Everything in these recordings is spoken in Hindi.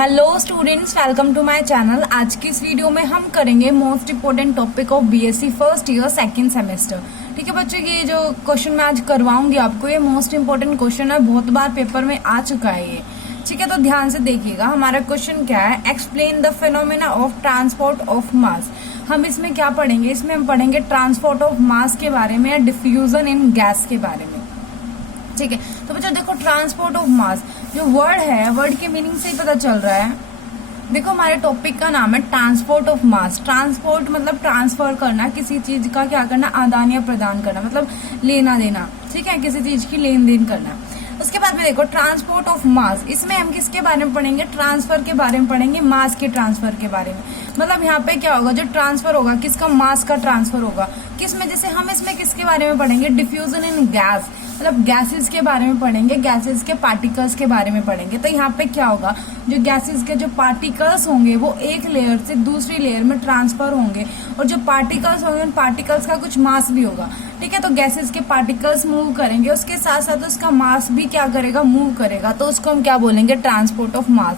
Hello students, welcome to my channel. आज की इस वीडियो में हम करेंगे most important topic of BSc first year second semester. ठीक है बच्चों, ये जो क्वेश्चन मैं आज करवाऊंगी आपको, ये मोस्ट इम्पोर्टेंट क्वेश्चन है, बहुत बार पेपर में आ चुका है ये। ठीक है, तो ध्यान से देखिएगा। हमारा क्वेश्चन क्या है, explain the phenomena of transport of mass. हम इसमें क्या पढ़ेंगे, इसमें हम पढ़ेंगे ट्रांसपोर्ट ऑफ मास के बारे में या डिफ्यूजन इन गैस के बारे में। ठीक है, तो बच्चों देखो, ट्रांसपोर्ट ऑफ मास जो वर्ड है, वर्ड के मीनिंग से ही पता चल रहा है। देखो, हमारे टॉपिक का नाम है ट्रांसपोर्ट ऑफ मास। ट्रांसपोर्ट मतलब ट्रांसफर करना, किसी चीज का क्या करना, आदान या प्रदान करना, मतलब लेना देना। ठीक है, किसी चीज की लेन देन करना। उसके बाद में देखो, ट्रांसपोर्ट ऑफ मास, इसमें हम किसके बारे में पढ़ेंगे, ट्रांसफर के बारे में पढ़ेंगे, मास के ट्रांसफर के बारे में। मतलब यहाँ पे क्या होगा, जो ट्रांसफर होगा किसका, मास का ट्रांसफर होगा किसमें, जैसे हम इसमें किसके बारे में पढ़ेंगे, डिफ्यूजन इन गैस, मतलब गैसेस के बारे में पढ़ेंगे, गैसेस के पार्टिकल्स के बारे में पढ़ेंगे। तो यहाँ पे क्या होगा, जो गैसेस के जो पार्टिकल्स होंगे वो एक लेयर से दूसरी लेयर में ट्रांसफर होंगे, और जो पार्टिकल्स होंगे उन पार्टिकल्स का कुछ मास भी होगा। ठीक है, तो गैसेस के पार्टिकल्स मूव करेंगे, उसके साथ साथ उसका मास भी क्या करेगा, मूव करेगा। तो उसको हम क्या बोलेंगे, ट्रांसपोर्ट ऑफ मास।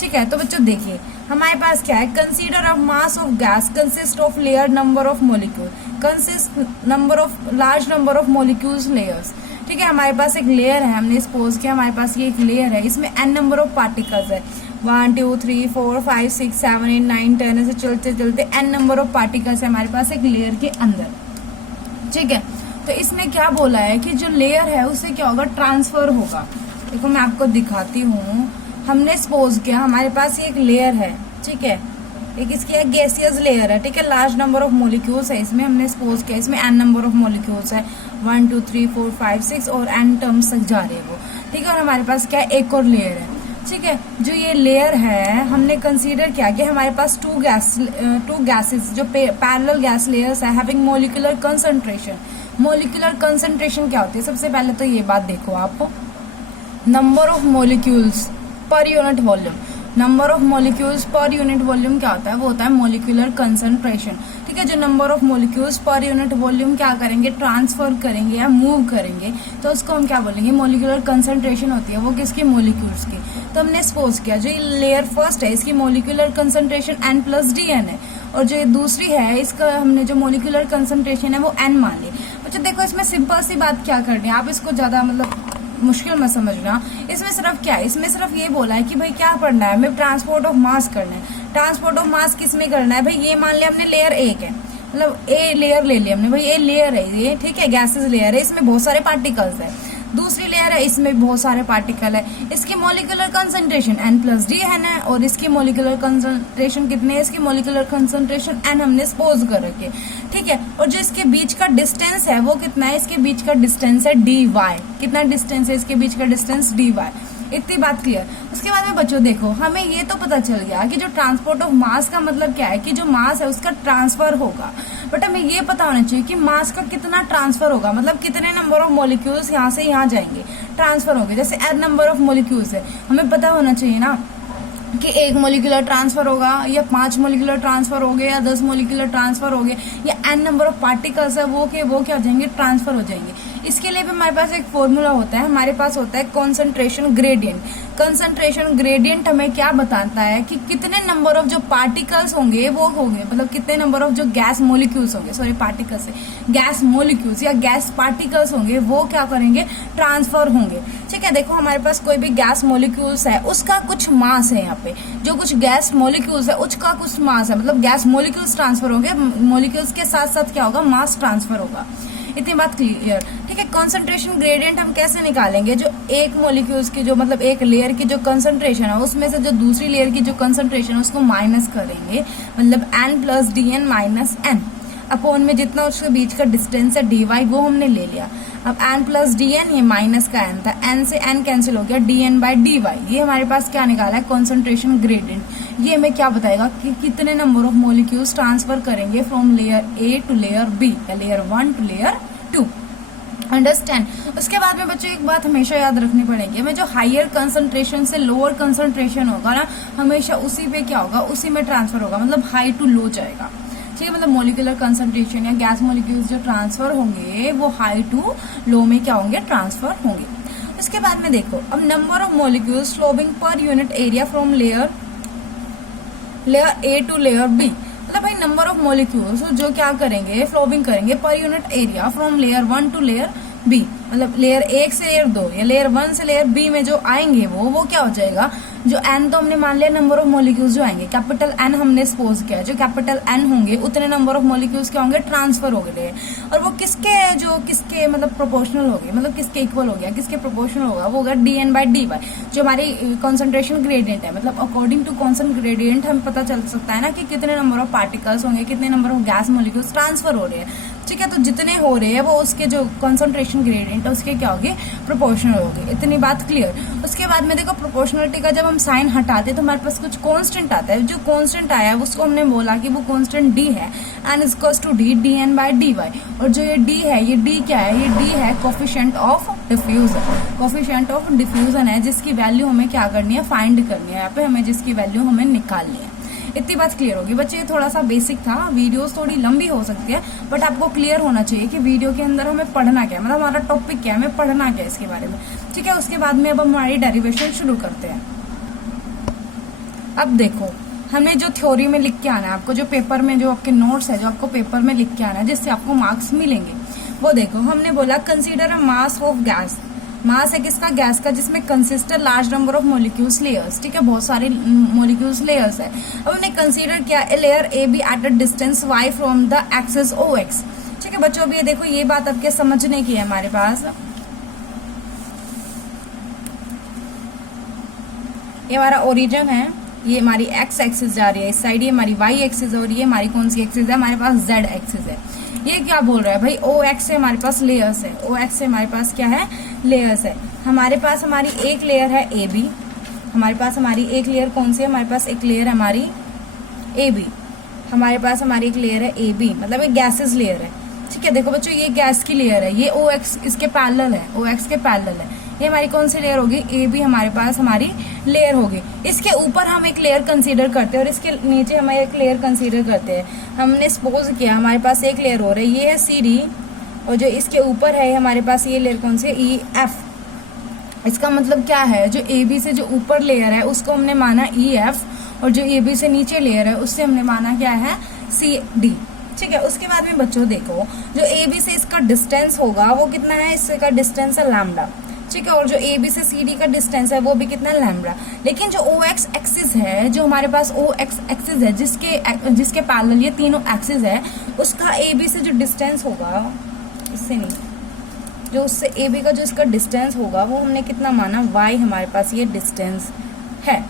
ठीक है, तो बच्चों देखिए, हमारे पास क्या है, consider of mass of gas consist of layer number of molecule, consist number of large number of molecules layers. ठीक है, हमारे पास एक लेयर है, हमने सपोज किया हमारे पास ये एक लेयर है, इसमें n नंबर ऑफ पार्टिकल्स है, 1 2 3 4 5 6 7 8 9 10 ऐसे चलते चलते n नंबर ऑफ पार्टिकल्स है हमारे पास एक लेयर के अंदर। ठीक है, तो इसमें क्या बोला है कि जो लेयर है उससे क्या होगा, ट्रांसफर होगा। देखो मैं आपको दिखाती हूँ, हमने सपोज किया हमारे पास ये एक लेयर है। ठीक है, एक इसकी एक गैसियस लेयर है। ठीक है, लार्ज नंबर ऑफ मॉलिक्यूल्स है इसमें, हमने सपोज किया इसमें n नंबर ऑफ मॉलिक्यूल्स है, 1 2 3 4 5 6 और n टर्म्स तक जा रहे हैं वो। ठीक है, और हमारे पास क्या है, एक और लेयर है। ठीक है, जो ये लेयर है हमने कंसीडर किया कि हमारे पास टू गैसेस जो पैरेलल गैस लेयर्स है, having molecular concentration. Molecular concentration क्या होती है, सबसे पहले तो ये बात देखो आप, number of molecules per unit volume. Number of molecules per unit volume क्या होता है, वो होता है मोलिकुलर कंसंट्रेशन। ठीक है, जो number of molecules per unit volume क्या करेंगे, ट्रांसफर करेंगे या मूव करेंगे, तो उसको हम क्या बोलेंगे, मोलिकुलर कंसंट्रेशन होती है वो किसकी, मोलिक्यूल्स की। तो हमने सपोज किया जो ये लेयर फर्स्ट है इसकी मोलिकुलर कंसंट्रेशन n+dn है, और जो ये दूसरी है इसका हमने जो मोलिकुलर कंसंट्रेशन है वो n मान ली। अच्छा देखो, इसमें सिंपल सी बात क्या करनी है, आप इसको ज्यादा मतलब मुश्किल मत समझना। इसमें सिर्फ क्या है, इसमें सिर्फ ये बोला है कि भाई क्या पढ़ना है, हमें ट्रांसपोर्ट ऑफ मास करना है। ट्रांसपोर्ट ऑफ मास किस में करना है भाई, ये मान लिया हमने लेयर एक है, मतलब ए लेयर ले लिया हमने, भाई ये लेयर है ये। ठीक है, गैसेस लेयर है, इसमें बहुत सारे पार्टिकल्स है। दूसरी लेयर है, इसमें बहुत सारे पार्टिकल है, इसकी मोलिकुलर कंसंट्रेशन n+dn है, और इसकी मोलिकुलर कंसंट्रेशन कितने है, इसकी मोलिकुलर कंसंट्रेशन n हमने सपोज कर रखे। ठीक है, और जो इसके बीच का डिस्टेंस है वो कितना है, इसके बीच का डिस्टेंस है dy। कितना डिस्टेंस है इसके बीच का डिस्टेंस, dy। इतनी बात क्लियर। उसके बाद में बच्चों देखो, हमें ये तो पता चल गया कि जो ट्रांसपोर्ट ऑफ मास का मतलब क्या है, कि जो मास है उसका ट्रांसफर होगा। बट हमें ये पता होना चाहिए कि मास का कितना ट्रांसफर होगा, मतलब कितने नंबर ऑफ मॉलिक्यूल्स यहाँ से यहाँ जाएंगे, ट्रांसफर होंगे। जैसे n नंबर ऑफ मॉलिक्यूल्स है, हमें पता होना चाहिए ना कि 1 मोलिकुलर ट्रांसफर होगा, या 5 मोलिकुलर ट्रांसफर हो गए, या 10 मोलिकुलर ट्रांसफर हो गए, या n नंबर ऑफ पार्टिकल्स है वो क्या हो जाएंगे, ट्रांसफर हो जाएंगे। इसके लिए भी हमारे पास एक फॉर्मूला होता है, हमारे पास होता है कॉन्सेंट्रेशन ग्रेडियंट। कंसंट्रेशन ग्रेडियंट हमें क्या बताता है कि कितने नंबर ऑफ जो पार्टिकल्स होंगे वो होंगे, मतलब कितने नंबर ऑफ जो गैस मोलिक्यूल्स होंगे, सॉरी पार्टिकल्स से गैस मोलिक्यूल्स या गैस पार्टिकल्स होंगे वो क्या करेंगे, ट्रांसफर होंगे। ठीक है, देखो हमारे पास कोई भी गैस मोलिक्यूल्स है उसका कुछ मास है, यहाँ पे जो कुछ गैस मोलिक्यूल्स है उसका कुछ मास है, मतलब गैस मोलिक्यूल्स ट्रांसफर होंगे, मोलिक्यूल्स के साथ साथ क्या होगा, मास ट्रांसफर होगा। इतनी बात क्लियर। ठीक है, कंसंट्रेशन ग्रेडियंट हम कैसे निकालेंगे, जो एक मोलिक्यूल्स की जो मतलब एक लेयर की जो कंसंट्रेशन है उसमें से जो दूसरी लेयर की जो कंसंट्रेशन है उसको माइनस करेंगे, मतलब n+dn - n अपॉन में जितना उसके बीच का डिस्टेंस है dy वो हमने ले लिया। अब n+dn ये माइनस का n था, n से n कैंसिल हो गया, dn/dy। ये हमारे पास क्या निकाला है, कॉन्सेंट्रेशन ग्रेडियंट। ये हमें क्या बताएगा कि कितने नंबर ऑफ मॉलिक्यूल्स ट्रांसफर करेंगे from layer A to layer B या लेयर 1 टू लेयर 2। अंडरस्टैंड। उसके बाद में बच्चों एक बात हमेशा याद रखनी पड़ेगी, हमें जो हायर कंसंट्रेशन से लोअर कंसंट्रेशन होगा ना, हमेशा उसी पे क्या होगा, उसी में ट्रांसफर होगा, मतलब हाई टू लो जाएगा। ठीक है, मतलब मोलिकुलर कंसंट्रेशन या गैस मोलिक्यूल्स जो ट्रांसफर होंगे वो हाई टू लो में क्या होंगे, ट्रांसफर होंगे। इसके बाद में देखो, अब number of molecules flowing per unit area from layer A to layer B. मतलब भाई नंबर ऑफ मॉलिक्यूल्स जो क्या करेंगे, फ्लोइंग करेंगे per unit area from layer 1 to layer B. मतलब लेयर 1 से लेयर 2 या लेयर 1 से लेयर बी में जो आएंगे वो क्या हो जाएगा, जो एन तो हमने मान लिया नंबर ऑफ मॉलिक्यूल्स जो आएंगे, कैपिटल एन हमने सपोज किया, जो कैपिटल एन होंगे उतने नंबर ऑफ मॉलिक्यूल्स क्या होंगे, ट्रांसफर हो गए। और वो किसके मतलब प्रोपोर्शनल हो गए, मतलब किसके इक्वल हो गया, किसके प्रोपोर्शनल होगा, वो होगा dn बाय dy। जो हमारी कॉन्सेंट्रेशन ग्रेडियंट है, मतलब अकॉर्डिंग टू कॉन्सेंट्रेशन ग्रेडियंट हम पता चल सकता है ना कि कितने नंबर ऑफ पार्टिकल्स होंगे, कितने number of gas molecules transfer हो रहे हैं। ठीक है, तो जितने हो रहे हैं वो उसके जो कॉन्सेंट्रेशन ग्रेडियंट है उसके क्या होगी, प्रोपोर्शनल होगी। इतनी बात क्लियर। उसके बाद में देखो, प्रोपोर्शनलिटी का जब हम साइन हटाते हैं तो हमारे पास कुछ कांस्टेंट आता है। जो कांस्टेंट आया है उसको हमने बोला कि वो कांस्टेंट d है, n is equals to d dn by dy। और जो ये d है, ये d क्या है, ये d है coefficient of diffusion. Coefficient of diffusion है जिसकी वैल्यू हमें क्या करनी है, फाइंड करनी है। यहाँ पे हमें जिसकी वैल्यू हमें निकालनी है। इतनी बात क्लियर होगी बच्चे। ये थोड़ा सा बेसिक था, वीडियोस थोड़ी लंबी हो सकती है बट आपको क्लियर होना चाहिए कि वीडियो के अंदर हमें पढ़ना क्या है, मतलब हमारा टॉपिक क्या है, हमें पढ़ना क्या है इसके बारे में। ठीक है, उसके बाद में अब हम हमारी डेरिवेशन शुरू करते हैं। अब देखो, हमें जो थ्योरी में लिख के आना है, आपको जो पेपर में जो आपके नोट्स है, जो आपको पेपर में लिख के आना है जिससे आपको मार्क्स मिलेंगे, वो देखो हमने बोला consider a mass of gas. Mass है किसका, गैस का, जिसमें consist large number of molecules layers. ठीक है, बहुत सारे मॉलिक्यूल्स लेयर्स है। अब हमने कंसीडर किया a layer A B at a distance y from the axis O X. ठीक है बच्चों, अब ये देखो, ये बात आपके समझने की है हमारे पास। ये हमारा ओरिजिन है, ये हमारी एक्स एक्सिस जा रही है इस साइड, ये हमारी वाई एक्सिस है और ये हमारी कौन सी एक्सिस है, हमारे पास जेड एक्सिस है। ये क्या बोल रहा है भाई, ओ एक्स से हमारे पास लेयर्स है, ओ एक्स से हमारे पास क्या है, लेयर्स है। हमारे पास हमारी एक लेयर है ए बी, हमारे पास हमारी एक लेयर कौन सी है, हमारे पास एक लेयर है हमारी ए बी, हमारे पास हमारी एक लेयर है ए बी, मतलब एक गैसेस लेयर है। ठीक है, देखो बच्चों, ये गैस की लेयर है, ये ओ एक्स इसके पैरेलल है, ओ एक्स के पैरेलल है। ये हमारी कौन सी लेयर होगी, ए बी हमारे पास हमारी लेयर होगी। इसके ऊपर हम एक लेयर कंसीडर करते हैं और इसके नीचे हम एक लेयर कंसीडर करते हैं। हमने सपोज किया हमारे पास एक लेयर हो रही है, ये है सी डी, और जो इसके ऊपर है हमारे पास ये लेयर कौन सी है, ई एफ। इसका मतलब क्या है, जो ए बी से जो ऊपर लेयर है उसको हमने माना ई एफ, और जो ए बी से नीचे लेयर है उससे हमने माना क्या है, सी डी। ठीक है, उसके बाद में बच्चों देखो, जो ए बी से इसका डिस्टेंस होगा वो कितना है, इसका डिस्टेंस है लैम्डा। ठीक है, और जो ए बी से सी डी का डिस्टेंस है वो भी कितना है, लैम्डा। लेकिन जो ओ एक्स एक्सिस है, जो हमारे पास ओ एक्स एक्सिस है, जिसके पैरेलल ये तीनों एक्सिस है, उसका ए बी से जो डिस्टेंस होगा, इससे नहीं, जो उससे ए बी का जो इसका डिस्टेंस होगा वो हमने कितना माना, वाई हमारे पास ये डिस्टेंस है।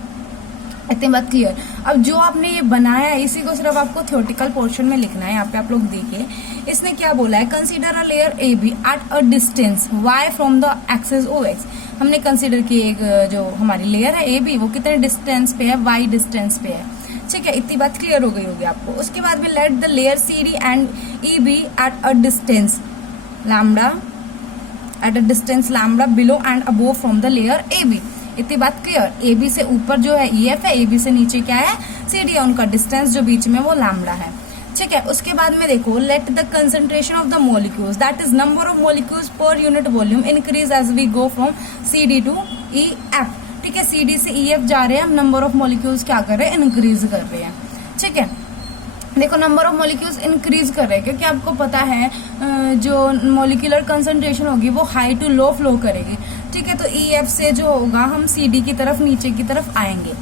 इतनी बात क्लियर। अब जो आपने ये बनाया है इसी को सिर्फ आपको थ्योरेटिकल पोर्शन में लिखना है। यहाँ पे आप लोग देखिए, इसने क्या बोला है, consider a layer A B at a distance y from the axis O X. हमने कंसीडर की एक जो हमारी लेयर है ए बी, वो कितने डिस्टेंस पे है, y डिस्टेंस पे है। ठीक है, इतनी बात क्लियर हो गई होगी आपको। उसके बाद में let the layer C D and E B at a distance lambda, at a distance lambda below and above from the layer A B. इतनी बात क्लियर। ए बी से ऊपर जो है ई एफ है, ए बी से नीचे क्या है, सी डी है, उनका डिस्टेंस जो बीच में वो लैम्डा है। ठीक है, उसके बाद में देखो, let the concentration of the molecules that is number of molecules per unit volume increase as we go from C D to E F. ठीक है, सी डी से ई एफ जा रहे हैं, हम नंबर ऑफ मॉलिक्यूल्स क्या कर रहे हैं, इंक्रीज कर रहे हैं। ठीक है, देखो नंबर ऑफ मॉलिक्यूल्स इंक्रीज कर रहे हैं क्योंकि आपको पता है जो मॉलिक्यूलर कंसंट्रेशन होगी वो हाई टू लो फ्लो करेगी। ठीक है, तो ई एफ से जो होगा हम सी डी की तरफ नीचे की तरफ आएंगे।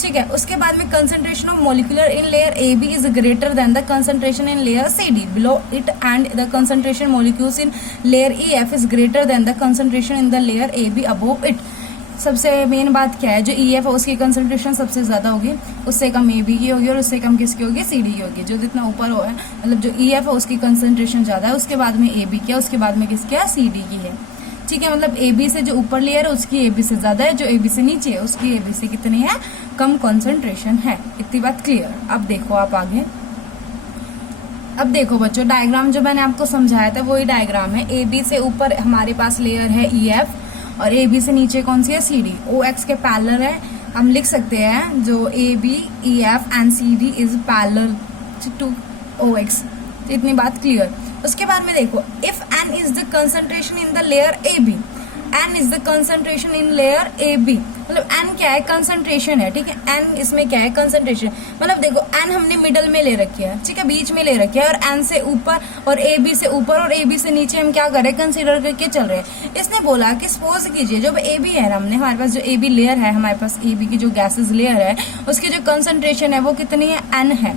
ठीक है, उसके बाद में concentration of molecular in layer A B is greater than the concentration in layer C D below it and the concentration molecules in layer E F is greater than the concentration in the layer A B above it. सबसे मेन बात क्या है, जो ई एफ है उसकी कंसंट्रेशन सबसे ज्यादा होगी, उससे कम ए बी की होगी और उससे कम किसकी होगी, सी डी की होगी। जो जितना ऊपर हो है, मतलब जो ई एफ है उसकी कंसंट्रेशन ज्यादा है, उसके बाद में ए बी की है, उसके बाद में किसकी है, सी डी की है। ठीक है, मतलब ए बी से जो ऊपर लेयर है उसकी ए बी से ज्यादा है, जो ए बी से नीचे है उसकी ए बी से कितनी है, कम कंसंट्रेशन है। इतनी बात क्लियर। अब देखो आप आगे, अब देखो बच्चों, डायग्राम जो मैंने आपको समझाया था वही डायग्राम है। ए बी से ऊपर हमारे पास लेयर है ई एफ और ए बी से नीचे कौन सी है, सी डी। ओ एक्स के पैरेलल है, हम लिख सकते हैं जो A B E F and C D is parallel to O X. इतनी बात क्लियर। उसके बाद में देखो, if N is the concentration in the layer A B N is the concentration in layer A B. मतलब एन क्या है, कंसंट्रेशन है, ठीक है। एन इसमें क्या है, कंसंट्रेशन। मतलब देखो एन हमने मिडल में ले रखी है, ठीक है, बीच में ले रखी है, और एन से ऊपर और ए बी से ऊपर और ए बी से नीचे हम क्या कर रहे हैं, कंसीडर करके चल रहे हैं। इसने बोला कि सपोज कीजिए जब ए बी है, हमने हमारे पास जो ए बी लेयर है, हमारे पास ए बी की जो गैसेज लेयर है उसकी जो कंसंट्रेशन है वो कितनी है, एन है,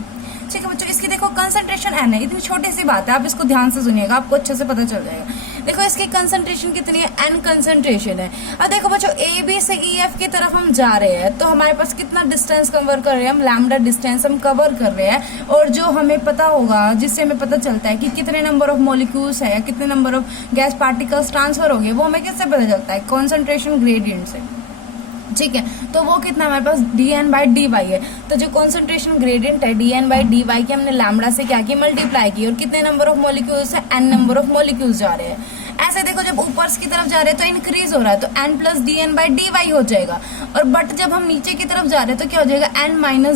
ठीक है बच्चों। इसकी देखो कंसंट्रेशन एन है, इतनी छोटी सी बात है, आप इसको ध्यान से सुनिएगा, आपको अच्छे से पता चल जाएगा। देखो इसकी कंसंट्रेशन कितनी है, एन कंसंट्रेशन है। अब देखो बच्चों ए बी से ई एफ की तरफ हम जा रहे हैं, तो हमारे पास कितना डिस्टेंस कवर कर रहे हैं हम, लैम्डा डिस्टेंस हम कवर कर रहे हैं। और जो हमें पता होगा, जिससे हमें पता चलता है कि कितने नंबर ऑफ मॉलिक्यूल्स है या कितने number of gas particles transfer हो गए, वो हमें किससे पता चलता है, कॉन्सेंट्रेशन ग्रेडियंट से, ठीक है। तो वो कितना हमारे पास dN/dy है। तो जो कॉन्सेंट्रेशन ग्रेडियंट है dN/dy की हमने लैम्डा से क्या की, मल्टीप्लाई की, और कितने नंबर ऑफ मॉलिक्यूल्स है, n नंबर ऑफ मॉलिक्यूल्स जा रहे हैं। ऐसे देखो जब ऊपर की तरफ जा रहे हैं तो इंक्रीज हो रहा है, तो n + dN/dy हो जाएगा। और बट जब हम नीचे की तरफ जा रहे हैं तो क्या हो जाएगा, n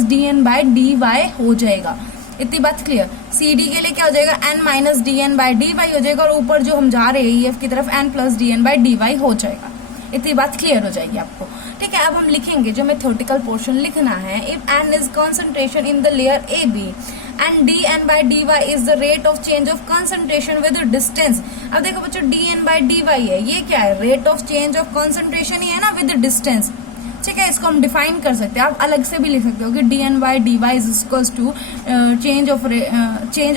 - dN/dy हो जाएगा। इतनी बात क्लियर। सी डी के लिए क्या हो जाएगा, n - dN/dy हो जाएगा, और ऊपर जो हम जा रहे हैं ई एफ की तरफ n + dN/dy हो जाएगा। इतनी बात क्लियर हो जाएगी आपको, ठीक है। अब हम लिखेंगे जो मेथोडिकल पोर्शन लिखना है, if n is concentration in the layer A B and dN/dy is the rate of change of concentration with distance. अब देखो बच्चों dN/dy है, ये क्या है, rate of change of concentration ही है ना, विद डिस्टेंस, ठीक है। इसको हम डिफाइन कर सकते हैं, आप अलग से भी लिख सकते हो कि dN/dy is equals to change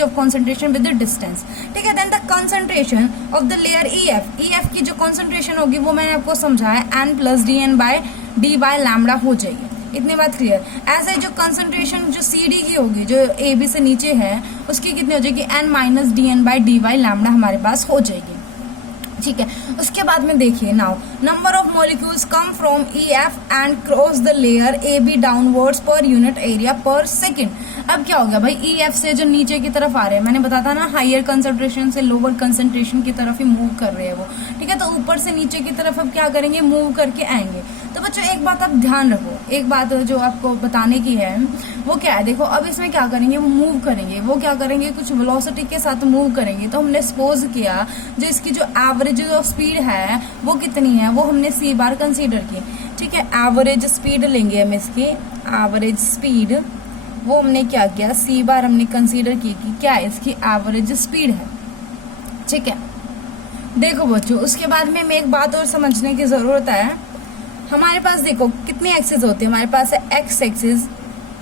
of concentration with distance, ठीक है। Then the concentration of the layer EF की जो कंसंट्रेशन होगी वो मैंने आपको समझाया, n + dN/dy लैम्डा हो जाएगी। इतनी बात क्लियर। ऐसे जो कंसंट्रेशन जो CD की होगी, जो AB से नीचे है, उसकी कितनी हो जाएगी, n - dN/dy लैम्डा हमारे पास हो जाएगी, ठीक है। उसके बाद में देखिए, now number of molecules come from EF and cross the layer AB downwards पर यूनिट एरिया पर सेकेंड। अब क्या हो गया भाई, EF से जो नीचे की तरफ आ रहे हैं, मैंने बताया ना हायर कंसंट्रेशन से लोअर कंसंट्रेशन की तरफ ही मूव कर रहे हैं वो, ठीक है। तो ऊपर से नीचे की तरफ अब क्या करेंगे, मूव करके आएंगे। तो बच्चों एक बात आप ध्यान रखो, एक बात जो आपको बताने की है वो क्या है, देखो अब इसमें क्या करेंगे, वो मूव करेंगे, वो क्या करेंगे, कुछ वेलोसिटी के साथ मूव करेंगे। तो हमने सपोज किया जो इसकी जो एवरेज जो स्पीड है वो कितनी है, वो हमने c बार कंसीडर की, ठीक है। एवरेज स्पीड लेंगे हम, इसकी एवरेज स्पीड वो हमने क्या किया, c बार हमने कंसीडर की कि क्या है, इसकी एवरेज स्पीड है, ठीक है। देखो बच्चों उसके बाद में एक बात और समझने की जरूरत है, हमारे पास देखो कितनी एक्सिस होती है, हमारे पास है x axis,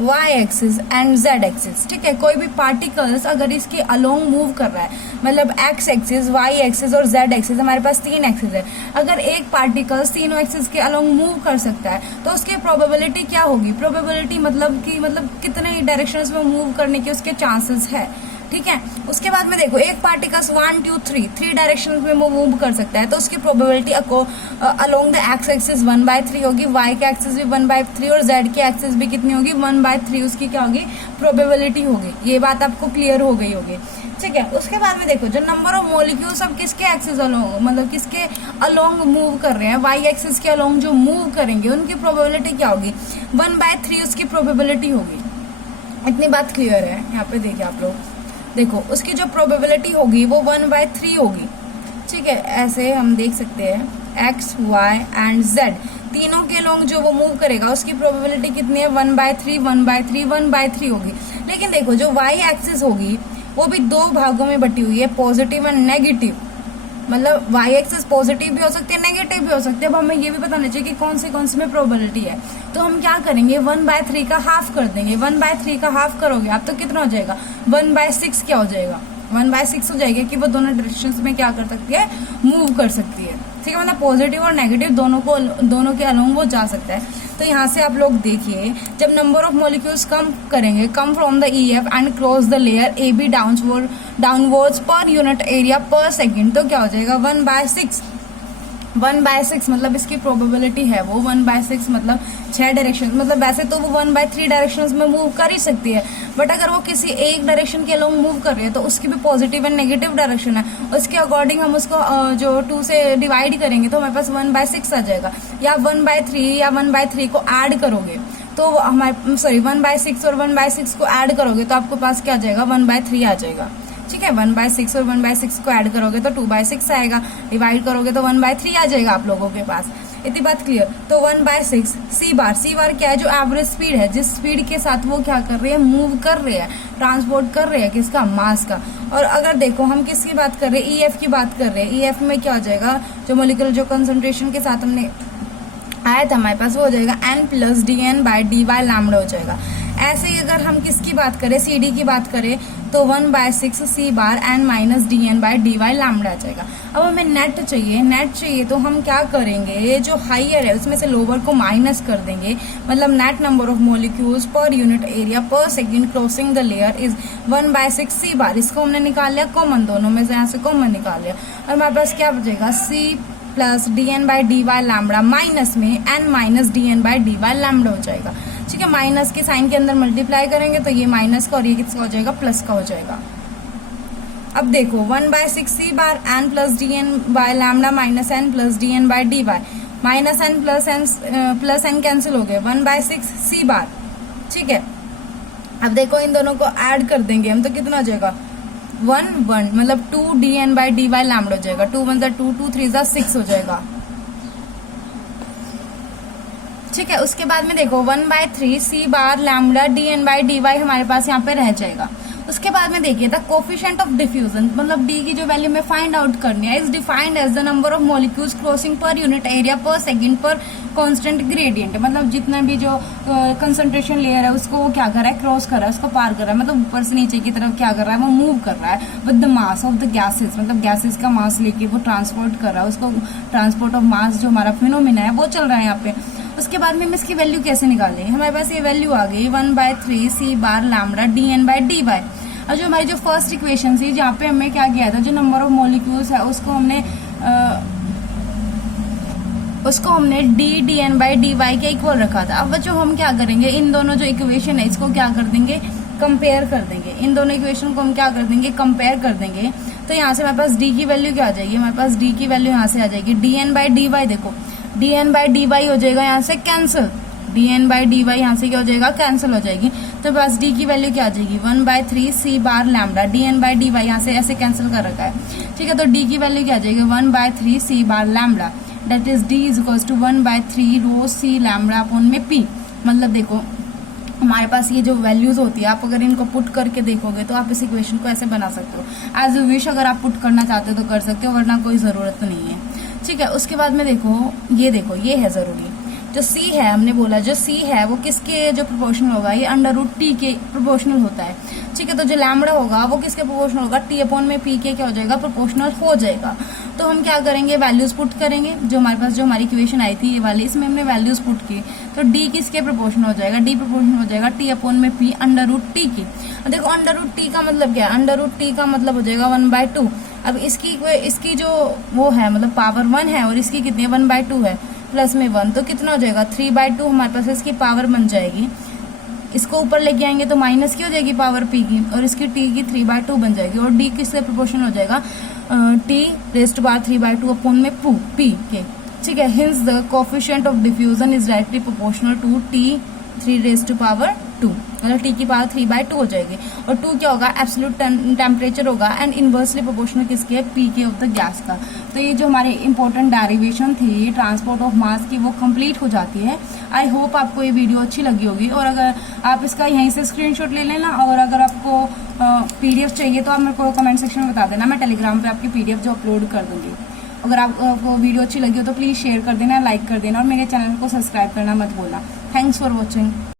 y axis and z axis, ठीक है। कोई भी पार्टिकल्स अगर इसके अलोंग मूव कर रहा है, मतलब x एक्सिस, y एक्सिस और z एक्सिस, हमारे पास 3 एक्सिस है। अगर एक पार्टिकल्स तीनों एक्सिस के अलोंग मूव कर सकता है तो उसकी प्रोबेबिलिटी क्या होगी, प्रोबेबिलिटी मतलब कितने डायरेक्शंस में मूव करने के उसके चांसेस है, ठीक है। उसके बाद में देखो एक पार्टिकल्स 1 2 3 डायरेक्शन में वो मूव कर सकता है, तो उसकी probability along the x axis 1/3 होगी, वाई के एक्सिस भी 1/3 और जेड की एक्सिस भी कितनी होगी, 1/3 उसकी क्या होगी, प्रोबेबिलिटी होगी। ये बात आपको क्लियर हो गई होगी, ठीक है। उसके बाद में देखो जो नंबर ऑफ मॉलिक्यूल्स अब किसके एक्सिस अलोंग, मतलब किसके अलोंग मूव कर रहे हैं, वाई एक्सिस के अलोंग जो मूव करेंगे उनकी प्रोबेबिलिटी क्या होगी, 1/3 उसकी प्रोबेबिलिटी होगी। इतनी बात क्लियर है। यहाँ पे देखिए आप लोग, देखो उसकी जो प्रोबेबिलिटी होगी वो 1/3 होगी, ठीक है। ऐसे हम देख सकते हैं x, y एंड z तीनों के लोग जो वो मूव करेगा उसकी प्रोबेबिलिटी कितनी है, 1/3 1/3 1/3 होगी। लेकिन देखो जो y एक्सिस होगी वो भी 2 भागों में बटी हुई है, पॉजिटिव एंड नेगेटिव। मतलब y एक्सिस पॉजिटिव भी हो सकती है, नेगेटिव भी हो सकती है। अब हमें ये भी बताना चाहिए कि कौन से में प्रोबेबिलिटी है। तो हम क्या करेंगे, 1/3 का हाफ कर देंगे। 1/3 का हाफ करोगे आप तो कितना हो जाएगा, 1/6 क्या हो जाएगा, 1/6 हो जाएगा कि वो दोनों डायरेक्शंस में क्या कर सकती है, मूव कर सकती है, ठीक है। मतलब पॉजिटिव और नेगेटिव दोनों के अलोंग वो जा सकता है। तो यहाँ से आप लोग देखिए जब नंबर ऑफ मॉलिक्यूल्स कम करेंगे, come from the EF and cross the layer AB downwards पर यूनिट एरिया पर सेकेंड, तो क्या हो जाएगा 1/6। 1/6 मतलब इसकी प्रोबेबिलिटी है वो 1/6 मतलब 6 डायरेक्शन, मतलब वैसे तो वो 1/3 डायरेक्शंस में मूव कर ही सकती है, बट अगर वो किसी एक डायरेक्शन के अलोंग मूव कर रही है तो उसकी भी पॉजिटिव एंड नेगेटिव डायरेक्शन है, उसके अकॉर्डिंग हम उसको जो 2 से डिवाइड करेंगे तो हमारे पास 1/6 आ जाएगा। या 1/3 या 1/3 को ऐड करोगे तो हमारे 1/6 और 1/6 को ऐड करोगे तो आपके पास क्या आ जाएगा, 1/3 आ जाएगा, ठीक है। 1/6 और 1/6 को ऐड करोगे तो 2/6 आएगा, डिवाइड करोगे तो 1/3 आ जाएगा आप लोगों के पास। इतनी बात क्लियर। तो 1/6 सी बार क्या है, जो एवरेज स्पीड है, जिस स्पीड के साथ वो क्या कर रही है, मूव कर रही है, ट्रांसपोर्ट कर रही है, किसका, मास का। और अगर देखो हम किसकी बात कर रहे हैं, ईएफ की बात कर रहे हैं। ईएफ में क्या हो जाएगा, जो मोलिकुलर जो कंसंट्रेशन के साथ हमने आया था हमारे पास, वो हो जाएगा n+dn/dy लैम्डा हो जाएगा। ऐसे ही अगर हम किसकी बात करें, CD की बात करें, तो 1/6 C बार n-dn/dy लैम्डा आ जाएगा। अब हमें नेट चाहिए तो हम क्या करेंगे, ये जो हाइयर है उसमें से लोअर को माइनस कर देंगे, मतलब net number of molecules per unit area per second crossing the layer is 1/6 C bar. इसको हमने निकाल लिया कॉमन, दोनों में से यहाँ से कॉमन निकाल लिया, और हमारे पास क्या बचेगा, C+dn/dy लैम्डा माइनस में n-dn/dy लैम्डा हो जाएगा। ठीक है, माइनस के साइन के अंदर मल्टीप्लाई करेंगे तो ये माइनस का और ये किसका हो जाएगा, प्लस का हो जाएगा। अब देखो 1/6 C बार n+dn/λ minus n+dn/dy, minus n plus n cancel हो गए, 1/6 C बार। ठीक है, अब देखो इन दोनों को ऐड कर देंगे हम तो कितना हो जाएगा, 1 मतलब 2dn/dy लैम्डा हो जाएगा। 2 1 2 2 3 6 हो जाएगा। ठीक है, उसके बाद में देखो 1/3 C बार लैम्डा dn/dy हमारे पास यहाँ पे रह जाएगा। उसके बाद में देखिए द कोफिशिएंट ऑफ डिफ्यूजन, मतलब डी की जो वैल्यू में फाइंड आउट करनी है, is defined as the number of molecules crossing per unit area per second per constant gradient. मतलब जितना भी जो कंसंट्रेशन लेयर है उसको वो क्या कर रहा है, क्रॉस कर रहा है, उसको पार कर रहा है, मतलब ऊपर से नीचे की तरफ क्या कर रहा है, वो मूव कर रहा है with the mass of the gases, मतलब गैसेस का मास लेके वो ट्रांसपोर्ट कर रहा है, उसको ट्रांसपोर्ट ऑफ मास जो हमारा फिनोमिना है वो चल रहा है यहाँ पे। उसके बाद में हम इसकी वैल्यू कैसे निकालेंगे, हमारे पास ये वैल्यू आ गई 1/3 C बार लैम्डा dn/dy। और जो हमारी जो फर्स्ट इक्वेशन थी जहाँ पे हमें क्या किया था, जो नंबर ऑफ मॉलिक्यूल्स है उसको हमने dn/dy के इक्वल रखा था। अब बच्चों हम क्या करेंगे, इन दोनों जो इक्वेशन है इसको क्या कर देंगे, कंपेयर कर देंगे। इन दोनों इक्वेशन को हम क्या कर देंगे, कंपेयर कर देंगे। तो यहाँ से हमारे पास d की वैल्यू क्या आ जाएगी, हमारे पास d की वैल्यू यहाँ से आ जाएगी dn/dy। देखो dn/dy हो जाएगा यहाँ से कैंसिल, dn/dy यहाँ से क्या हो जाएगा, कैंसिल हो जाएगी। तो बस d की वैल्यू क्या आ जाएगी, 1/3 C बार लैम्डा dn/dy यहाँ से ऐसे कैंसिल कर रखा है। ठीक है, तो d की वैल्यू क्या आ जाएगी, 1/3 C bar lambda, that is d is equals to 1/3 rho C lambda upon में p। मतलब देखो हमारे पास ये जो वैल्यूज होती है, आप अगर इनको पुट करके देखोगे तो आप इस इक्वेशन को ऐसे बना सकते हो एज यू विश। अगर आप पुट करना चाहते हो तो कर सकते हो, वरना कोई ज़रूरत नहीं है। ठीक है, उसके बाद में देखो ये है ज़रूरी, जो C है हमने बोला, जो C है वो किसके जो प्रोपोर्शनल होगा, ये √T के प्रोपोर्शनल होता है। ठीक है, तो जो लैम्डा होगा वो किसके प्रोपोर्शनल होगा, T अपॉन में P के क्या हो जाएगा, प्रोपोर्शनल हो जाएगा। तो हम क्या करेंगे, वैल्यूज पुट करेंगे, जो हमारे पास जो हमारी इक्वेशन आई थी ये वाली, इसमें हमने वैल्यूज पुट की, तो D किसके प्रोपोर्शनल हो जाएगा, D प्रोपोर्शनल हो जाएगा T अपॉन में P √T की। देखो √T का मतलब क्या है, √T का मतलब हो जाएगा 1/2। अब इसकी जो वो है मतलब पावर 1 है और इसकी कितनी 1/2 है, प्लस में 1, तो कितना हो जाएगा 3/2 हमारे पास इसकी पावर बन जाएगी। इसको ऊपर लेके आएंगे तो माइनस की हो जाएगी पावर p की, और इसकी t की 3/2 बन जाएगी, और d किसके प्रोपोर्शनल हो जाएगा, t⁻³ अपॉन में p के। ठीक है, hence the coefficient of diffusion is directly proportional to t3⁻², मतलब t की पावर 3/2 हो जाएगी, और 2 क्या होगा, एब्सोल्यूट टेम्परेचर होगा, एंड इनवर्सली प्रोपोर्शनल किसके, p के ऑफ द गैस का। तो ये जो हमारी इंपॉर्टेंट डेरिवेशन थी ट्रांसपोर्ट ऑफ मास की, वो कंप्लीट हो जाती है। आई होप आपको ये वीडियो अच्छी लगी होगी, और अगर आप इसका यहीं से स्क्रीनशॉट ले लेना, और अगर आपको PDF चाहिए तो आप मेरे को कमेंट सेक्शन में बता देना, मैं टेलीग्राम पे आपकी PDF जो अपलोड कर दूंगी। अगर आपको वीडियो अच्छी लगी हो तो प्लीज़ शेयर कर देना, लाइक कर देना, और मेरे चैनल को सब्सक्राइब करना मत भूलना। Thanks for watching.